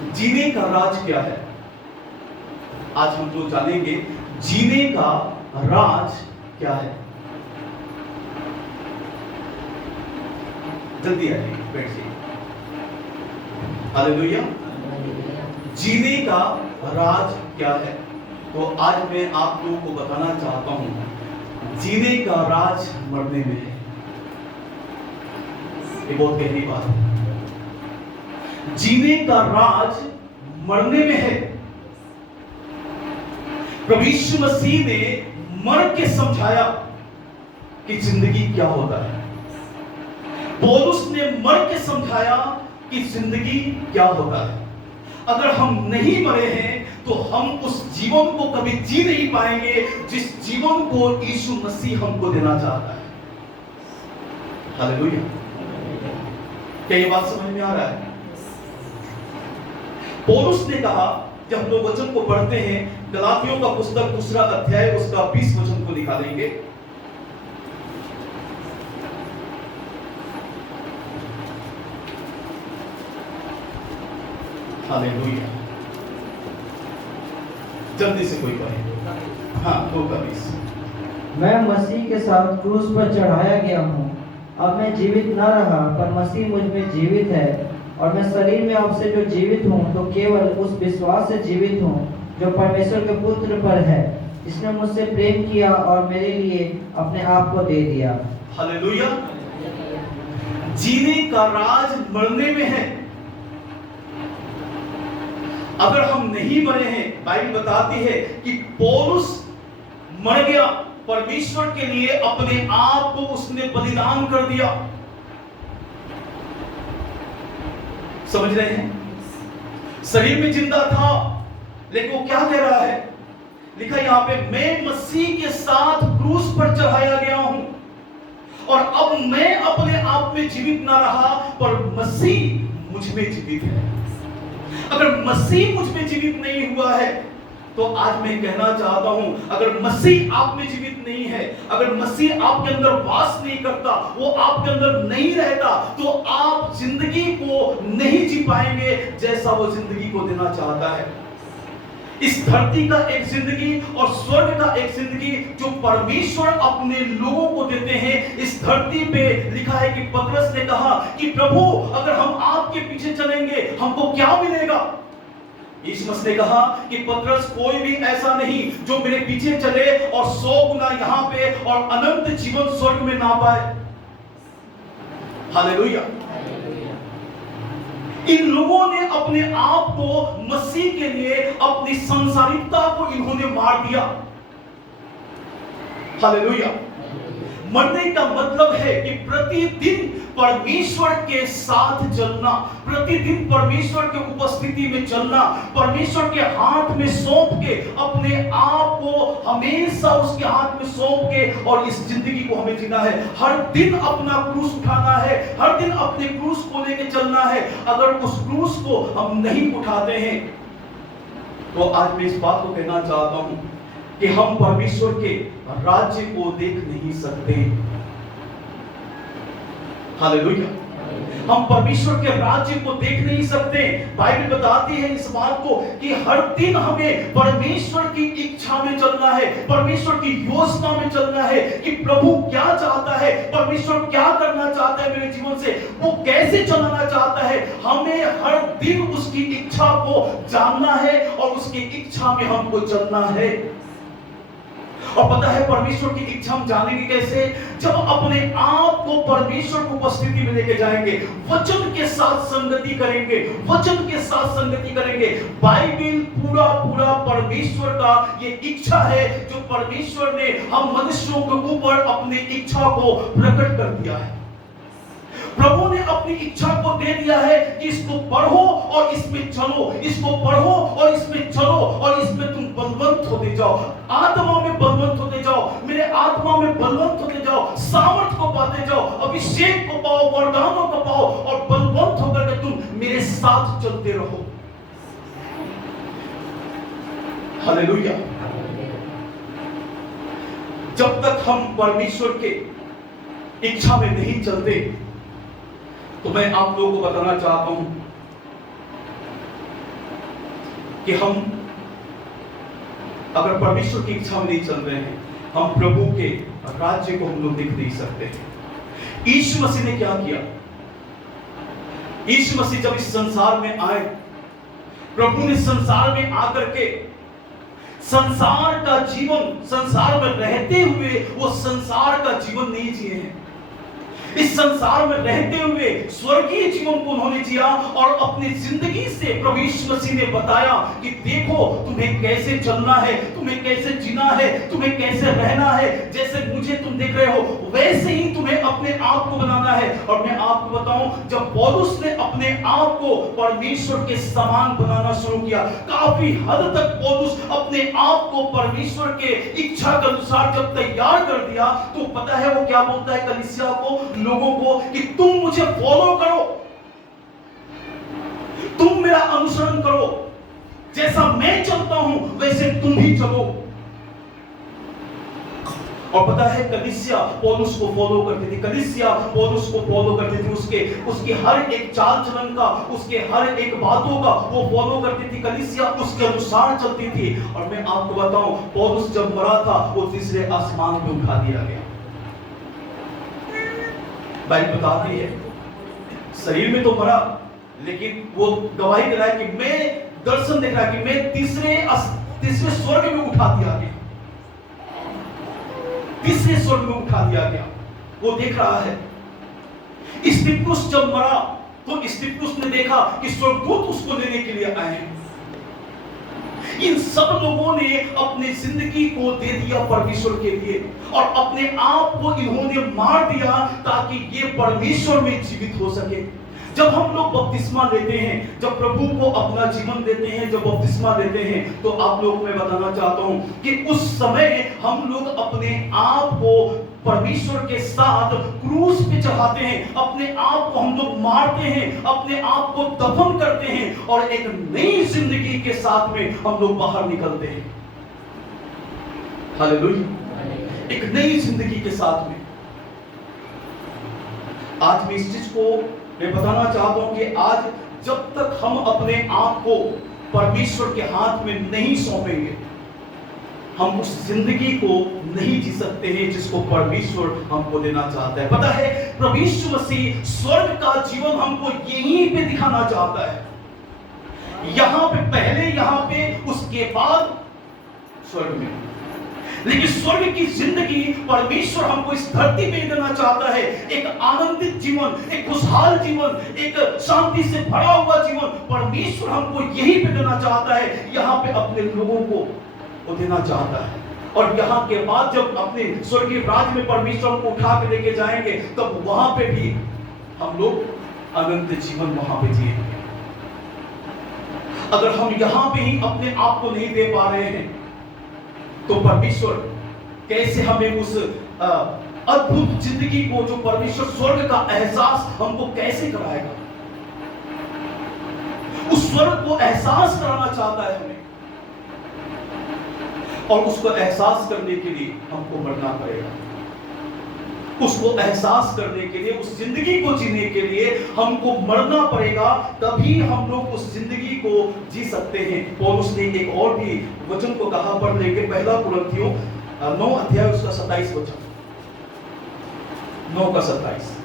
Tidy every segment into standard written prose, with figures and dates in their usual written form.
जीने का राज क्या है? आज हम जो जानेंगे, जीने का राज क्या है। जल्दी आइए, बैठिए। हालेलुया। जीने का राज क्या है? तो आज मैं आप लोगों को बताना चाहता हूं, जीने का राज मरने में है। ये बहुत गहरी बात है। जीने का राज मरने में है। प्रभु यीशु मसीह ने मर के समझाया कि जिंदगी क्या होता है। पौलुस ने मर के समझाया कि जिंदगी क्या होता है। अगर हम नहीं मरे हैं तो हम उस जीवन को कभी जी नहीं पाएंगे जिस जीवन को यीशु मसीह हमको देना चाहता है। हालेलुया। क्या ये बात समझ में आ रहा है? पौलुस ने कहा, जब हम लोग वचन को पढ़ते हैं, गलातियों का पुस्तक 2 अध्याय उसका 20 वचन को निकालेंगे। हालेलुया। जल्दी से कोई पढ़े। हाँ, 2:20। मैं मसीह के साथ क्रूस पर चढ़ाया गया हूँ। अब मैं जीवित न रहा, पर मसीह मुझ में जीवित है। और मैं शरीर में अब से जो जीवित हूँ तो केवल उस विश्वास से जीवित हूँ जो परमेश्वर के पुत्र पर है, जिसने मुझसे प्रेम किया और मेरे लिए अपने आप को दे दिया। हालेलुया। जीने का राज मरने में है। अगर हम नहीं मरे हैं, बाइबल बताती है कि पौलुस मर गया, परमेश्वर के लिए अपने आप को उसने बलिदान कर दिया। समझ रहे हैं? शरीर में जिंदा था, लेकिन वो क्या कह रहा है? लिखा यहां पे, मैं मसीह के साथ क्रूस पर चढ़ाया गया हूं और अब मैं अपने आप में जीवित ना रहा, पर मसीह मुझ में जीवित है। अगर मसीह मुझ में जीवित नहीं हुआ है तो आज मैं कहना चाहता हूं, अगर मसीह आप में जीवित नहीं है, अगर मसीह आपके अंदर वास नहीं करता, वो आपके अंदर नहीं रहता, तो आप जिंदगी को नहीं जी पाएंगे जैसा वो जिंदगी को देना चाहता है। इस धरती का एक जिंदगी और स्वर्ग का एक जिंदगी जो परमेश्वर अपने लोगों को देते हैं। इस धरती पे लिखा है कि पतरस ने कहा कि प्रभु, अगर हम आपके पीछे चलेंगे हमको क्या मिलेगा? यीशु मसीह ने कहा कि पतरस, कोई भी ऐसा नहीं जो मेरे पीछे चले और 100 गुना यहां पे और अनंत जीवन स्वर्ग में ना पाए। हालेलुया। इन लोगों ने अपने आप को मसीह के लिए, अपनी संसारिकता को इन्होंने मार दिया। हालेलुया। मरने का मतलब है कि प्रतिदिन परमेश्वर के साथ चलना, प्रतिदिन परमेश्वर के उपस्थिति में चलना, परमेश्वर के हाथ में सौंप के, अपने आप को हमेशा उसके हाथ में सौंप के, और इस जिंदगी को हमें जीना है। हर दिन अपना क्रूस उठाना है, हर दिन अपने क्रूस को लेके चलना है। अगर उस क्रूस को हम नहीं उठाते हैं तो आज मैं इस बात को कहना चाहता हूं कि हम परमेश्वर के राज्य को देख नहीं सकते। हालेलुया। हम परमेश्वर के राज्य को देख नहीं सकते। बाइबल बताती है इस बात को कि हर दिन हमें परमेश्वर की इच्छा में चलना है, परमेश्वर की योजना में चलना है कि प्रभु क्या चाहता है, परमेश्वर क्या करना चाहता है मेरे जीवन से, वो कैसे चलाना चाहता है। हमें हर दिन उसकी इच्छा को जानना है और उसकी इच्छा में हमको चलना है। और पता है परमेश्वर की इच्छा हम जानेंगे कैसे? जब अपने आप को परमेश्वर की उपस्थिति में लेके जाएंगे, वचन के साथ संगति करेंगे, वचन के साथ संगति करेंगे। बाइबल पूरा पूरा परमेश्वर का ये इच्छा है जो परमेश्वर ने हम मनुष्यों के ऊपर अपनी इच्छा को प्रकट कर दिया है। प्रभु ने अपनी इच्छा को दे दिया है कि इसको पढ़ो और इसमें चलो, इसको पढ़ो और इसमें चलो, और इसमें तुम बलवंत होते जाओ, आत्मा में बलवंत होते जाओ, मेरे आत्मा में बलवंत होते जाओ, सामर्थ को पाते जाओ, अभिषेक को पाओ, वरदानों को पाओ, और बलवंत होकर के तुम मेरे साथ चलते रहो। हालेलुया। जब तक हम परमेश्वर के इच्छा में नहीं चलते तो मैं आप लोगों को बताना चाहता हूं कि हम अगर परमेश्वर की इच्छा में नहीं चल रहे हैं, हम प्रभु के राज्य को हम लोग देख नहीं सकते। यीशु मसीह ने क्या किया? यीशु मसीह जब इस संसार में आए, प्रभु ने संसार में आकर के संसार का जीवन, संसार में रहते हुए वो संसार का जीवन नहीं जिए हैं। इस संसार में रहते हुए स्वर्गीय जीवन को उन्होंने जिया और अपनी जिंदगी से प्रभु यीशु मसीह ने बताया कि देखो तुम्हें कैसे चलना है, तुम्हें कैसे जीना है, तुम्हें कैसे रहना है। जैसे मुझे तुम देख रहे हो वैसे ही तुम्हें अपने आप को बनाना है। और मैं आपको बताऊं, जब पौलुस ने अपने आप को परमेश्वर के समान बनाना शुरू किया, काफी हद तक पौलुस अपने आप को परमेश्वर के इच्छा के अनुसार जब तैयार कर दिया, तो पता है वो क्या बोलता है कलीसिया को, लोगों को, कि तुम मुझे फॉलो करो, तुम मेरा अनुसरण करो, जैसा मैं चलता हूं वैसे तुम भी चलो। और पता है कलीसिया पौलुस को फॉलो करती थी, कलीसिया पौलुस को फॉलो करती थी, उसकी हर एक चाल चलन का, उसके हर एक बातों का वो फॉलो करती थी, कलीसिया उसके अनुसार चलती थी। और मैं आपको बताऊं, पौलुस जब मरा था वो तीसरे आसमान पे उठा दिया गया। बाइबल बताती है शरीर में तो मरा, लेकिन वो गवाही दे रहा है कि मैं दर्शन देख रहा है कि मैं तीसरे स्वर्ग में उठा दिया गया, तीसरे स्वर्ग में उठा दिया गया। वो देख रहा है। स्तिफनुस जब मरा तो स्तिफनुस ने देखा कि स्वर्गदूत उसको लेने के लिए आए हैं। इन सब लोगों ने अपनी जिंदगी को दे दिया परमेश्वर के लिए और अपने आप को इन्होंने मार दिया ताकि ये परमेश्वर में जीवित हो सके। जब हम लोग बपतिस्मा लेते हैं, जब प्रभु को अपना जीवन देते हैं, जब बपतिस्मा लेते हैं, तो आप लोग मैं बताना चाहता हूं कि उस समय हम लोग अपने आप को परमेश्वर के साथ क्रूस पे चढ़ाते हैं, अपने आप को हम लोग मारते हैं, अपने आप को दफन करते हैं और एक नई जिंदगी के साथ में हम लोग बाहर निकलते हैं। हालेलुया। एक नई जिंदगी के साथ में। आज मैं इस चीज को मैं बताना चाहता हूं कि आज जब तक हम अपने आप को परमेश्वर के हाथ में नहीं सौंपेंगे, हम उस जिंदगी को नहीं जी सकते हैं जिसको परमेश्वर हमको देना चाहता है। पता है प्रभु यीशु मसीह स्वर्ग का जीवन हमको यहीं पे दिखाना चाहता है, यहां पे पहले, यहां पे, उसके बाद स्वर्ग में। लेकिन स्वर्ग की जिंदगी परमेश्वर हमको इस धरती में देना चाहता है। एक आनंदित जीवन, एक खुशहाल जीवन, एक शांति से भरा हुआ जीवन परमेश्वर हमको यही पे देना चाहता है, यहाँ पे अपने लोगों को वो देना चाहता है। और यहाँ के बाद जब अपने स्वर्गीय राज्य में परमेश्वर हमको उठा के लेके जाएंगे, तब वहां पे भी हम लोग आनंदित जीवन वहां पे जिएंगे। अगर हम यहाँ पे ही अपने आप को नहीं दे पा रहे हैं, तो परमेश्वर कैसे हमें उस अद्भुत जिंदगी को, जो परमेश्वर स्वर्ग का एहसास हमको कैसे कराएगा? उस स्वर्ग को एहसास कराना चाहता है हमें, और उसको एहसास करने के लिए हमको मरना पड़ेगा। उसको एहसास करने के लिए, उस जिंदगी को जीने के लिए हमको मरना पड़ेगा, तभी हम लोग उस जिंदगी को जी सकते हैं। पौलुस ने एक और भी वचन को कहा, पढ़ लेंगे, पहला कुरिन्थियों 9 अध्याय उसका 27 वचन, 9 का 27।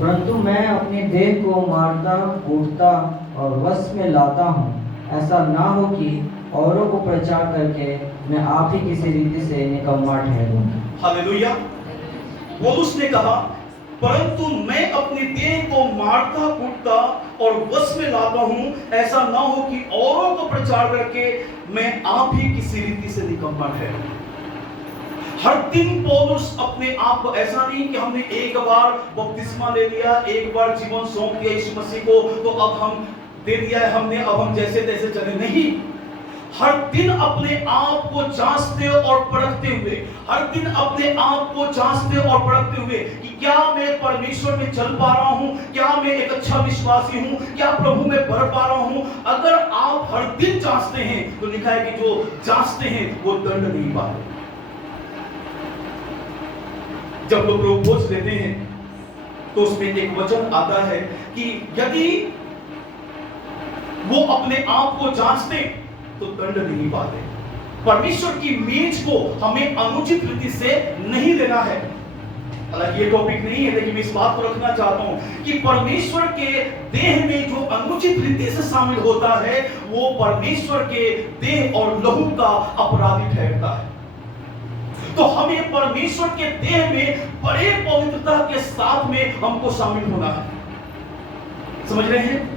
परंतु मैं अपने देह को मारता, कूटता और वश में लाता हूँ, ऐसा ना हो कि औरों को प्रचार करके मैं आप ही किसी रीति से निकम्मा ठहरूं। हालेलुया। पौलुस ने कहा, परंतु मैं अपने देह को मारता, कूटता और वश में लाता हूं, ऐसा ना हो कि औरों को प्रचार करके मैं आप ही किसी रीति से निकम्मा ठहरूं। हर दिन पौलुस अपने आप को, ऐसा नहीं कि हमने एक बार बपतिस्मा ले लिया, एक बार जीवन सौंप दिया यीशु मसीह को, तो अब हम दे दिया है हमने, अब हम जैसे तैसे चले, नहीं। हर दिन अपने आप को जांचते और परखते हुए, हर दिन अपने आप को जांचते और परखते हुए कि क्या मैं परमेश्वर में चल पा रहा हूं, क्या मैं एक अच्छा विश्वासी हूं, क्या प्रभु में बढ़ पा रहा हूं। अगर आप हर दिन जांचते हैं, तो लिखा है कि जो जांचते हैं वो दंड नहीं पाते। जब लोग भोज लेते हैं तो उसमें एक वचन आता है कि यदि वो अपने आप को जांचते तो दंड नहीं पाते। परमेश्वर की मेज को हमें अनुचित रीति से नहीं लेना है। हालांकि ये टॉपिक नहीं है, लेकिन मैं इस बात को रखना चाहता हूं कि परमेश्वर के देह में जो अनुचित रीति से शामिल होता है वो परमेश्वर के देह और लहू का अपराधी ठहरता है। तो हमें परमेश्वर के देह में बड़े पवित्रता के साथ में हमको शामिल होना है। समझ रहे हैं?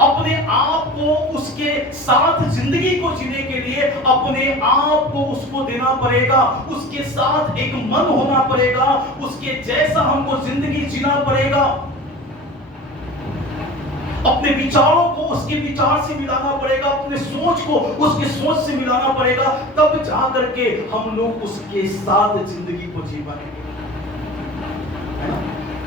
अपने आप को उसके साथ जिंदगी को जीने के लिए अपने आप को उसको देना पड़ेगा, उसके साथ एक मन होना पड़ेगा, उसके जैसा हमको जिंदगी जीना पड़ेगा। अपने विचारों को उसके विचार से मिलाना पड़ेगा, अपने सोच को उसके सोच से मिलाना पड़ेगा, तब जाकर के हम लोग उसके साथ जिंदगी को जी पाएंगे, है ना?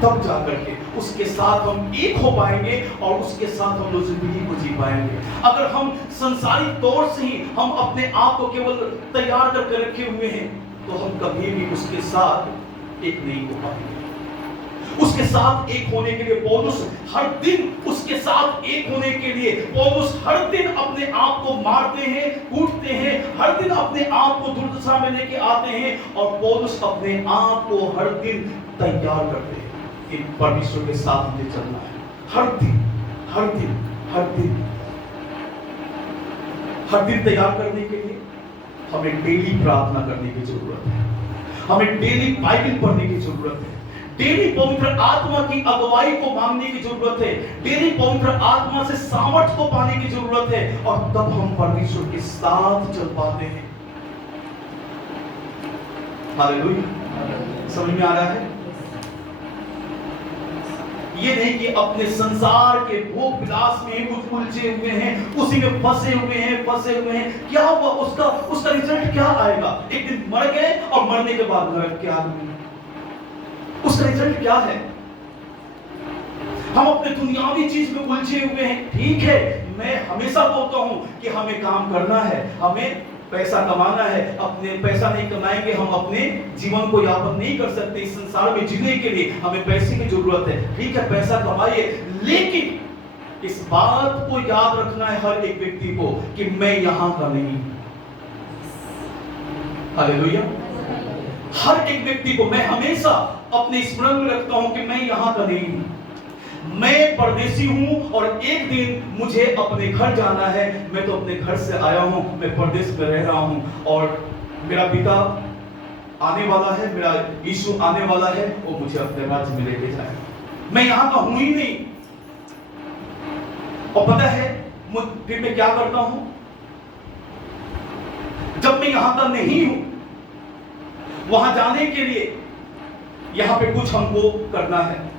तब जाकर के उसके साथ हम एक हो पाएंगे और उसके साथ हम लोग जिंदगी को जी पाएंगे। अगर हम संसारिक तौर से ही हम अपने आप को केवल तैयार करके रखे हुए हैं तो हम कभी भी उसके साथ एक नहीं हो पाएंगे। उसके साथ एक होने के लिए पौलुस हर दिन उसके साथ एक होने के लिए पौलुस हर दिन अपने आप को मारते हैं, कूटते हैं, हर दिन अपने आप को दुर्दशा में लेके आते हैं और पौलुस अपने आप को हर दिन तैयार करते हैं कि परमेश्वर के साथ मुझे चलना है। हर दिन हर दिन हर दिन हर दिन तैयार करने के लिए हमें डेली प्रार्थना करने की जरूरत है, हमें डेली बाइबल पढ़ने की जरूरत है, डेली पवित्र आत्मा की अगुवाई को मांगने की जरूरत है, डेली पवित्र आत्मा से सामर्थ को पाने की जरूरत है और तब हम परमेश्वर के साथ चल पाते हैं। हालेलुया। समझ में आ रहा है? ये नहीं कि अपने संसार के भोग विलास में कुछ उलझे हुए हैं, उसी में फंसे हुए हैं। क्या हुआ? उसका रिजल्ट क्या आएगा? एक दिन मर गए और मरने के बाद नरक के आदमी, उसका रिजल्ट क्या है? हम अपने दुनियावी चीज में उलझे हुए हैं। ठीक है, मैं हमेशा बोलता हूं कि हमें काम करना है, हमें पैसा कमाना है। अपने पैसा नहीं कमाएंगे हम अपने जीवन को यापन नहीं कर सकते। इस संसार में जीने के लिए हमें पैसे की जरूरत है। ठीक है, पैसा कमाइए, लेकिन इस बात को याद रखना है हर एक व्यक्ति को कि मैं यहां का नहीं। हालेलुया। हर एक व्यक्ति को मैं हमेशा अपने स्मरण में रखता हूं कि मैं यहां का नहीं हूं, मैं परदेसी हूं और एक दिन मुझे अपने घर जाना है। मैं तो अपने घर से आया हूं, मैं परदेश में रह रहा हूं और मेरा पिता आने वाला है, मेरा यीशु आने वाला है, वो मुझे अपने राज्य में लेके जाए। मैं यहां का हूं ही नहीं। और पता है फिर मैं क्या करता हूं? जब मैं यहां का नहीं हूं, वहां जाने के लिए यहां पे कुछ हमको करना है,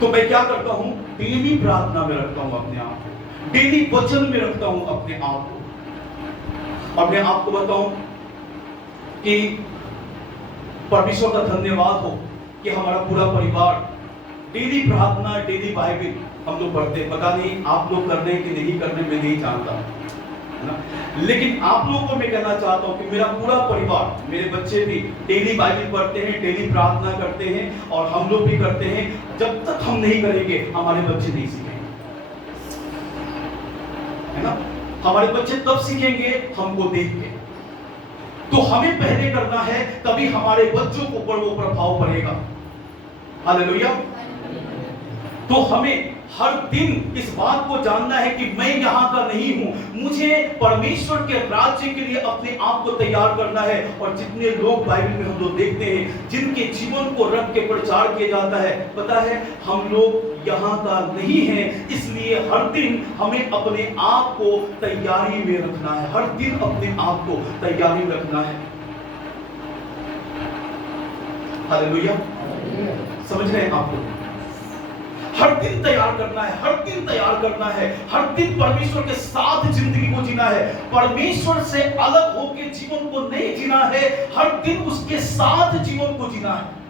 तो मैं क्या करता हूं? डेली प्रार्थना में रखता हूं अपने आप को, डेली वचन में रखता हूं अपने आप को। और मैं आपको बताऊं कि परमेश्वर का धन्यवाद हो कि हमारा पूरा परिवार डेली प्रार्थना, डेली बाइबल हम लोग पढ़ते हैं। पता नहीं आप लोग कर रहे हैं कि नहीं कर रहे, मैं नहीं जानता, लेकिन आप लोगों को मैं कहना चाहता हूं कि मेरा पूरा परिवार, मेरे बच्चे भी डेली बाइबल पढ़ते हैं, डेली प्रार्थना करते हैं और हम लोग भी करते हैं। जब तक हम नहीं करेंगे हमारे बच्चे नहीं सीखेंगे, है ना? हमारे बच्चे तब सीखेंगे हमको देख के। तो हमें पहले करना है, तभी हमारे बच्चों के ऊपर वो प्रभाव पड़ेगा। हालेलुया। तो हमें हर दिन इस बात को जानना है कि मैं यहां का नहीं हूं, मुझे परमेश्वर के राज्य के लिए अपने आप को तैयार करना है। और जितने लोग बाइबल में हम लोग देखते हैं जिनके जीवन को रख के प्रचार किया जाता है, पता है हम लोग यहां का नहीं है। इसलिए हर दिन हमें अपने आप को तैयारी में रखना है, हर दिन अपने आप को तैयारी में रखना है। हालेलुया। समझ रहे हैं आप लोग? हर दिन तैयार करना है, हर दिन तैयार करना है, हर दिन परमेश्वर के साथ जिंदगी को जीना है। परमेश्वर से अलग होकर जीवन को नहीं जीना है, हर दिन उसके साथ जीवन को जीना है।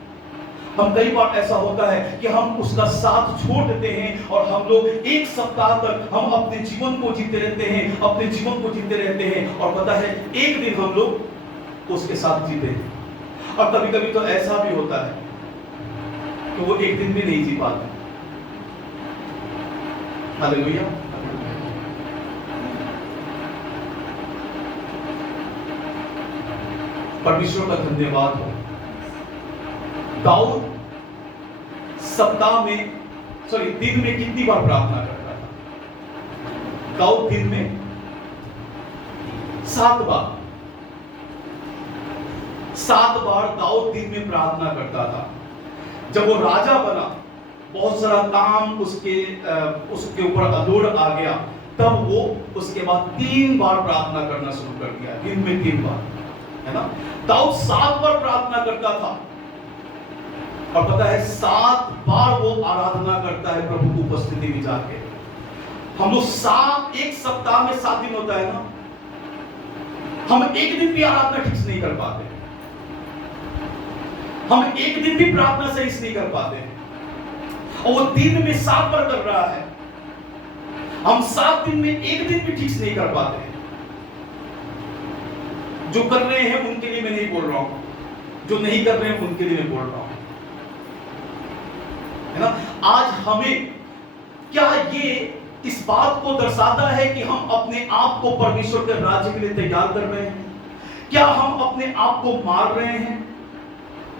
हम कई बार ऐसा होता है कि हम उसका साथ छोड़ देते हैं और हम लोग एक सप्ताह तक हम अपने जीवन को जीते रहते हैं, अपने जीवन को जीते रहते हैं और पता है एक दिन हम लोग उसके साथ जीते हैं। और कभी कभी तो ऐसा भी होता है कि वो एक दिन भी नहीं जी पाते। हालेलुया। परमेश्वर का धन्यवाद हो। दाऊद दिन में कितनी बार प्रार्थना करता था? दाऊद दिन में 7 बार 7 बार दाऊद दिन में प्रार्थना करता था। जब वो राजा बना, बहुत सारा काम उसके ऊपर अलोड़ आ गया, तब वो उसके बाद 3 बार प्रार्थना करना शुरू कर दिया, दिन में 3 बार, है ना। दाऊद 7 बार प्रार्थना करता था, और पता है 7 बार वो आराधना करता है प्रभु की उपस्थिति में जाके। हम लोग एक सप्ताह में 7 दिन होता है ना, हम एक दिन भी आराधना ठीक से नहीं कर पाते, हम एक दिन भी प्रार्थना सही से नहीं कर पाते, और वो दिन में 7 बार कर रहा है। हम 7 दिन में एक दिन भी ठीक से नहीं कर पाते। जो कर रहे हैं उनके लिए मैं नहीं बोल रहा हूं, जो नहीं कर रहे हैं उनके लिए मैं बोल रहा हूं, है ना। आज हमें क्या ये इस बात को दर्शाता है कि हम अपने आप को परमेश्वर के राज्य के लिए तैयार कर रहे हैं? क्या हम अपने आप को मार रहे हैं?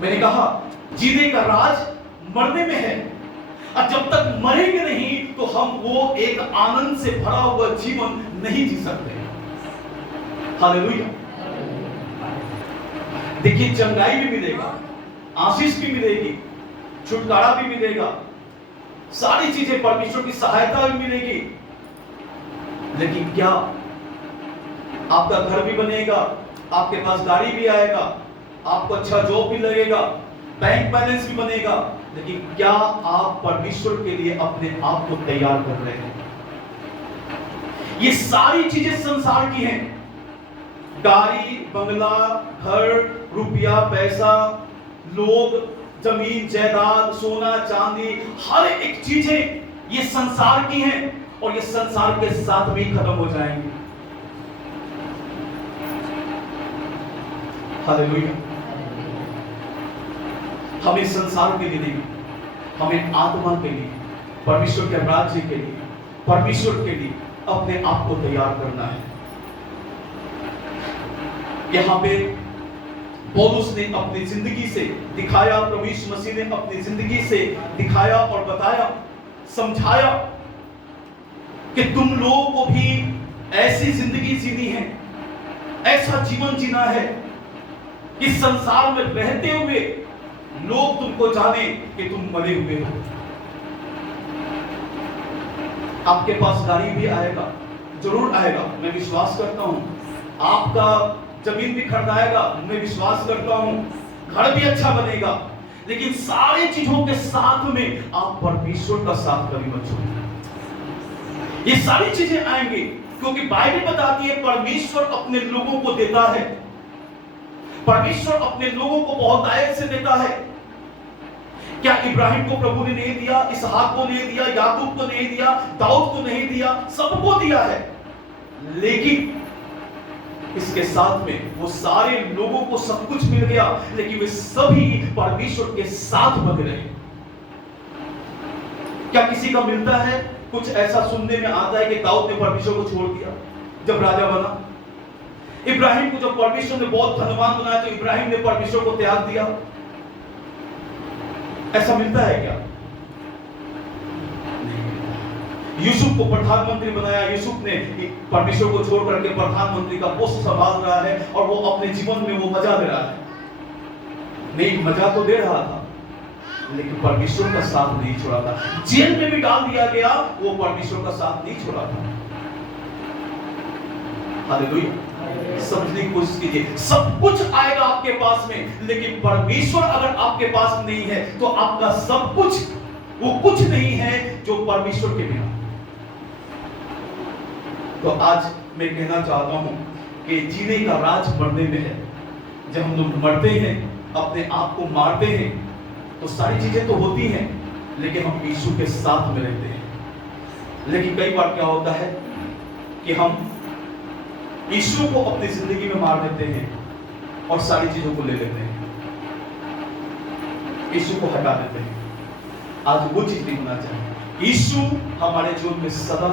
मैंने कहा जीने का राज मरने में है, और जब तक मरेंगे नहीं तो हम वो एक आनंद से भरा हुआ जीवन नहीं जी सकते। हालेलुया। देखिए, चंगाई भी मिलेगा, आशीष भी मिलेगी, छुटकारा भी मिलेगा, सारी चीजें, परमेश्वर की सहायता भी मिलेगी, लेकिन क्या आपका घर भी बनेगा, आपके पास गाड़ी भी आएगा, आपको अच्छा जॉब भी लगेगा, बैंक बैलेंस भी बनेगा, लेकिन क्या आप परमेश्वर के लिए अपने आप को तैयार कर रहे हैं? ये सारी चीजें संसार की हैं, गाड़ी, बंगला, घर, रुपया, पैसा, लोग, जमीन, जायदाद, सोना, चांदी, हर एक चीजें ये संसार की हैं, और ये संसार के साथ भी खत्म हो जाएंगे। हालेलुया। हमें संसार के लिए नहीं, हमें आत्मा के लिए, परमेश्वर के राज्य के लिए, परमेश्वर के लिए अपने आप को तैयार करना है। यहां पे पौलुस ने अपनी जिंदगी से दिखाया, प्रभु यीशु मसीह ने अपनी जिंदगी से दिखाया और बताया, समझाया कि तुम लोगों को भी ऐसी जिंदगी जीनी है, ऐसा जीवन जीना है कि संसार में रहते हुए लोग तुमको जाने कि तुम मरे हुए हो। आपके पास गाड़ी भी आएगा, जरूर आएगा, मैं विश्वास करता हूं। आपका जमीन भी खरीदाएगा, मैं विश्वास करता हूं। घर भी अच्छा बनेगा, लेकिन सारी चीजों के साथ में आप परमेश्वर का साथ कभी मत छोड़िए। ये सारी चीजें आएंगी, क्योंकि बाइबल बताती है परमेश्वर अपने लोगों को देता है, परमेश्वर अपने लोगों को बहुत आयत से देता है। क्या इब्राहिम को प्रभु ने नहीं दिया, इसहाक को नहीं दिया, याकूब को नहीं दिया, दाऊद को नहीं दिया? सबको दिया है, लेकिन इसके साथ में वो सारे लोगों को सब कुछ मिल गया, लेकिन वे सभी परमेश्वर के साथ बंधे रहे। क्या किसी का मिलता है? कुछ ऐसा सुनने में आता है कि दाऊद ने परमेश्वर को छोड़ दिया जब राजा बना। इब्राहिम को जब परमेश्वर ने बहुत धनवान बनाया तो इब्राहिम ने परमेश्वर को त्याग दिया। ऐसा मिलता है क्या? यूसुफ को प्रधानमंत्री बनाया, यूसुफ ने परमेश्वर को छोड़ करके प्रधानमंत्री का पोस्ट संभाल रहा है, और वो अपने जीवन में वो मजा ले रहा है। नहीं, मजा तो दे रहा था, लेकिन परमेश्वर का साथ नहीं छोड़ा था। जेल में भी डाल दिया गया, वो परमेश्वर का साथ नहीं छोड़ा था। हालेलुया। समझने की कोशिश कीजिए, सब कुछ आएगा आपके पास में, लेकिन परमेश्वर अगर आपके पास नहीं है तो आपका सब कुछ वो कुछ नहीं है जो परमेश्वर के बिना। तो आज मैं कहना चाहता हूं कि जीने का राज मरने में है। जब हम लोग मरते हैं, अपने आप को मारते हैं, तो सारी चीजें तो होती हैं, लेकिन हम यीशु के साथ में रहते हैं। लेकिन कई बार क्या होता है कि हम यीशु को अपनी जिंदगी में मार देते हैं और सारी चीजों को ले लेते हैं, यीशु को हटा देते हैं। आज वो चीज नहीं होना चाहिए। यीशु हमारे जीवन में सदा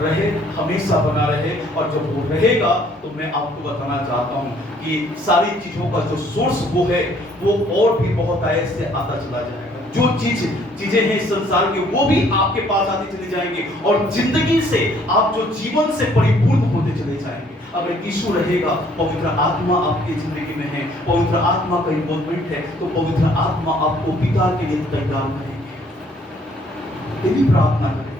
रहे, हमेशा बना रहे, और जब वो रहेगा तो मैं आपको बताना चाहता हूँ कि सारी चीजों का जो सोर्स वो है, वो और भी बहुत ऐसे आता चला जाएगा। जो चीजें हैं इस संसार के, वो भी आपके पास आती चली जाएंगी, और जिंदगी से आप जो जीवन से परिपूर्ण होते चले जाएंगे। अगर यीशु रहेगा, पवित्र आत्मा आपकी जिंदगी में है, पवित्र आत्मा का इन्वॉल्वमेंट है, तो पवित्र आत्मा आपको पिता के लिए तैयार करेगी। डेली प्रार्थना करें,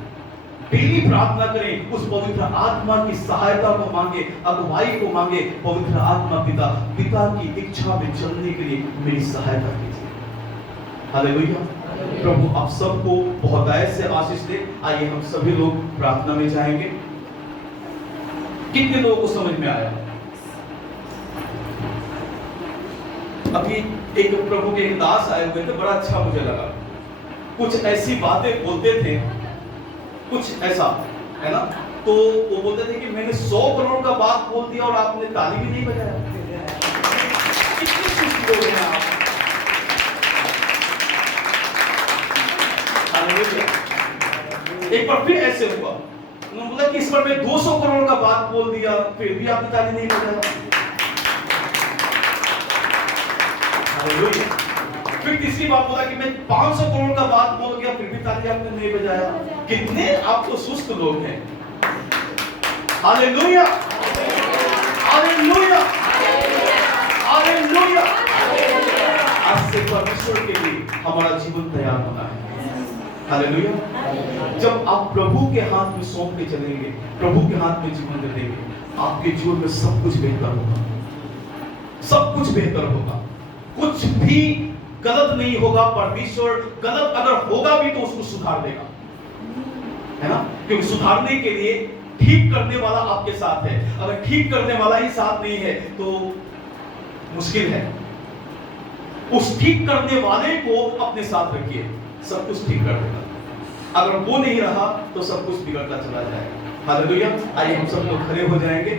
डेली प्रार्थना करें, उस पवित्र आत्मा की सहायता को मांगे, अगुवाई को मांगे। पवित्र आत्मा पिता की इच्छा में चलने के लिए मेरी सहायता कीजिए। हालेलुया। प्रभु आप सबको बहुत से आशीष दे। आइए हम सभी लोग प्रार्थना में जाएंगे। कितने लोगों को समझ में आया? अभी एक प्रभु के एक दास आए हुए थे, बड़ा अच्छा मुझे लगा। कुछ ऐसी बातें बोलते थे, कुछ ऐसा है ना, तो वो बोलते थे कि मैंने 100 करोड़ का बात बोल दिया और आपने ताली भी नहीं बजाया। कितनी खुशी हो रहे हैं आप। एक बार फिर ऐसे हुआ, उन्होंने बोला कि इस बार मैं 200 करोड़ का बात बोल दिया, फिर भी आपने ताली नहीं बजाया। फिर तीसरी बात बोला कि मैं 500 करोड़ का बात बोल गया, फिर भी ताली आपने नहीं बजाया। कितने आप तो सुस्त लोग हैं। Hallelujah, hallelujah, hallelujah. आज से परमेश्वर के लिए हमारा जीवन तैयार होना है। हालेलुया। जब आप प्रभु के हाथ में सौंप के चलेंगे, प्रभु के हाथ में जीवन दे देंगे, आपके जीवन में सब कुछ बेहतर होगा, सब कुछ बेहतर होगा। कुछ भी गलत नहीं होगा। परमेश्वर गलत अगर होगा भी तो उसको सुधार देगा, है ना, क्योंकि सुधारने के लिए ठीक करने वाला आपके साथ है। अगर ठीक करने वाला ही साथ नहीं है तो मुश्किल है। उस ठीक करने वाले को अपने साथ रखिए, सब कुछ ठीक कर देगा। अगर वो नहीं रहा तो सब कुछ बिगड़ता चला जाएगा। हालेलुया। आइए हम सब लोग खड़े हो जाएंगे।